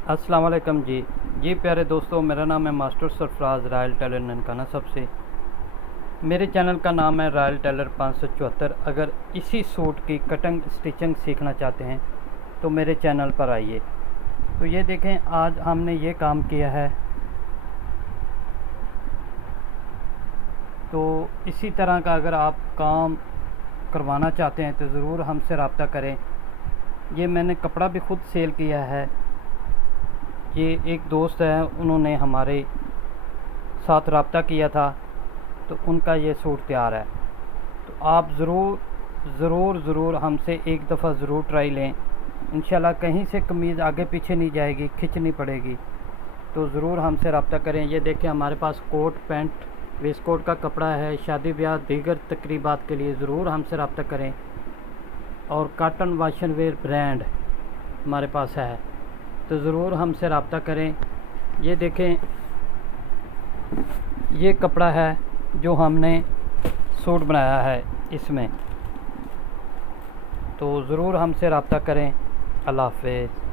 अस्सलाम वालेकुम जी प्यारे दोस्तों, मेरा नाम है master Sarfaraz royal tailor Nankana सब से। मेरे चैनल का नाम है रॉयल टेलर 574। अगर इसी सूट की कटिंग स्टिचिंग सीखना चाहते हैं तो मेरे चैनल पर आइए। तो ये देखें, आज हमने ये काम किया है। तो इसी तरह का अगर आप काम करवाना चाहते हैं तो ज़रूर हमसे रब्ता करें। ये मैंने कपड़ा भी ख़ुद सेल किया है। ये एक दोस्त है, उन्होंने हमारे साथ रब्ता किया था तो उनका ये सूट तैयार है। तो आप ज़रूर हमसे एक दफ़ा ज़रूर ट्राई लें। इंशाल्लाह कहीं से कमीज़ आगे पीछे नहीं जाएगी, खिंचनी पड़ेगी। तो ज़रूर हमसे रब्ता करें। ये देखें, हमारे पास कोट पैंट वेस्ट कोट का कपड़ा है। शादी ब्याह दीगर तकरीबात के लिए ज़रूर हमसे रब्ता करें। और कॉटन वाशन वेयर ब्रांड हमारे पास है, तो ज़रूर हमसे रब्ता करें। ये देखें, ये कपड़ा है जो हमने सूट बनाया है इसमें। तो ज़रूर हमसे रब्ता करें। अल्लाह हाफ़िज़।